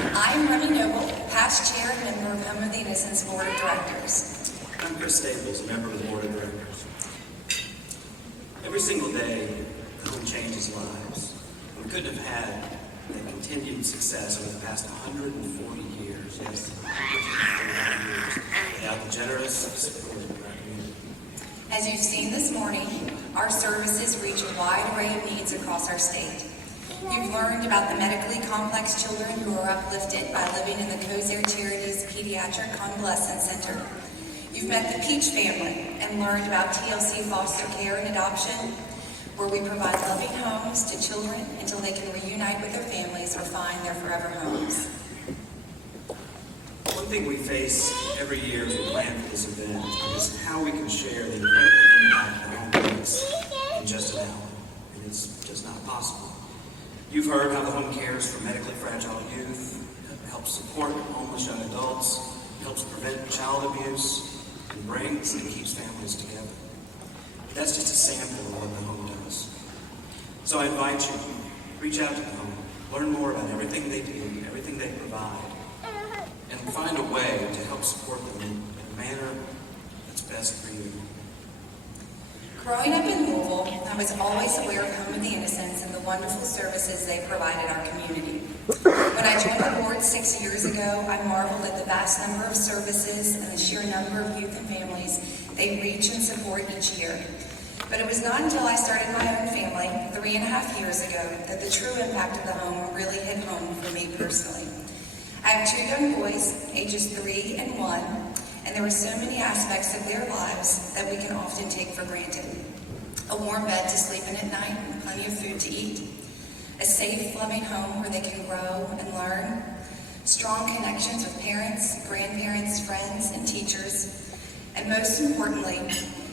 I'm Remy Noble, past chair and member of Home of the Innocents Board of Directors. I'm Chris Staples, a member of the Board of Directors. Every single day, the home changes lives. We couldn't have had the continued success over the past 140 years, yes, 140 years, without the generous support of our community. As you've seen this morning, our services reach a wide array of needs across our state. You've learned about the medically complex children who are uplifted by living in the Kosair Charities Pediatric Convalescent Center. You've met the Peach family and learned about TLC foster care and adoption, where we provide loving homes to children until they can reunite with their families or find their forever homes. One thing we face every year as we plan for this event is how we can share the incredible impact the home makes in just an hour, and it's just not possible. You've heard how the home cares for medically fragile youth, helps support homeless young adults, helps prevent child abuse, and brings and keeps families together. That's just a sample of what the home does. So I invite you, reach out to the home, learn more about everything they do, everything they provide, and find a way to help support them in a manner that's best for you. Growing up in Louisville, I was always aware of Home of the Innocents and the wonderful services they provide in our community. When I joined the board 6 years ago, I marveled at the vast number of services and the sheer number of youth and families they reach and support each year. But it was not until I started my own family 3.5 years ago that the true impact of the home really hit home for me personally. I have 2 young boys, ages 3 and 1, and there are so many aspects of their lives that we can often take for granted. A warm bed to sleep in at night and plenty of food to eat. A safe, loving home where they can grow and learn. Strong connections with parents, grandparents, friends, and teachers. And most importantly,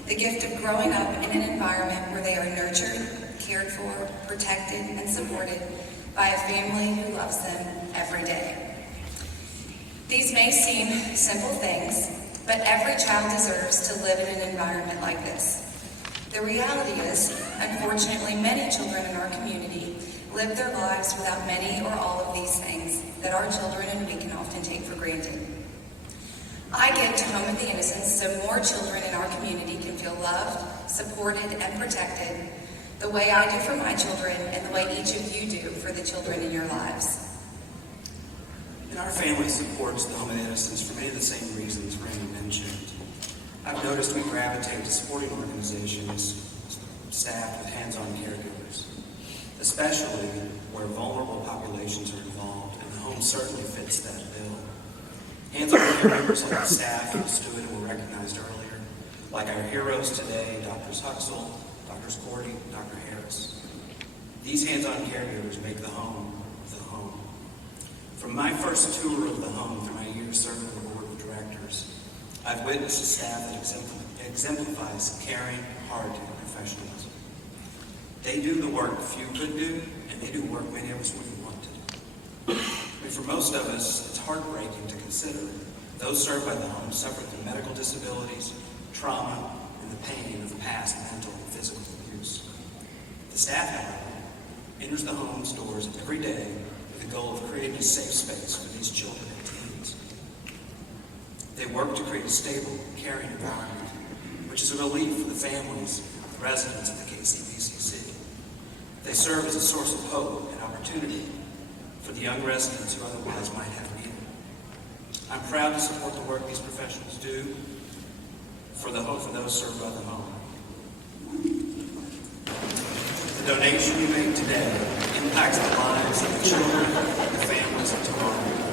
the gift of growing up in an environment where they are nurtured, cared for, protected, and supported by a family who loves them every day. These may seem simple things, but every child deserves to live in an environment like this. The reality is, unfortunately, many children in our community live their lives without many or all of these things that our children and we can often take for granted. I give to Home of the Innocents so more children in our community can feel loved, supported, and protected the way I do for my children and the way each of you do for the children in your lives. And our family supports the Home of the Innocents for many of the same reasons Randy mentioned. I've noticed we gravitate to supporting organizations staffed with hands-on caregivers, especially where vulnerable populations are involved, and the home certainly fits that bill. Hands-on caregivers like the staff who stood and were recognized earlier, like our heroes today, Drs. Huxell, Drs. Cordy, Dr. Harris. These hands-on caregivers make the home the home. From my first tour of the home through my years serving on the board of directors, I've witnessed a staff that exemplifies caring, heart, and professionalism. They do the work few could do, and they do work many of us wouldn't want to do. And for most of us, it's heartbreaking to consider those served by the home suffer through medical disabilities, trauma, and the pain of past mental and physical abuse. The staff, however, enters the home's doors every day with the goal of creating a safe space for these children and teens. They work to create a stable, caring environment, which is a relief for the families, the residents of the KCPCC. They serve as a source of hope and opportunity for the young residents who otherwise might have neither. I'm proud to support the work these professionals do for the hope for those served by the home. The donation you make today impacts the lives of the children and the families of tomorrow.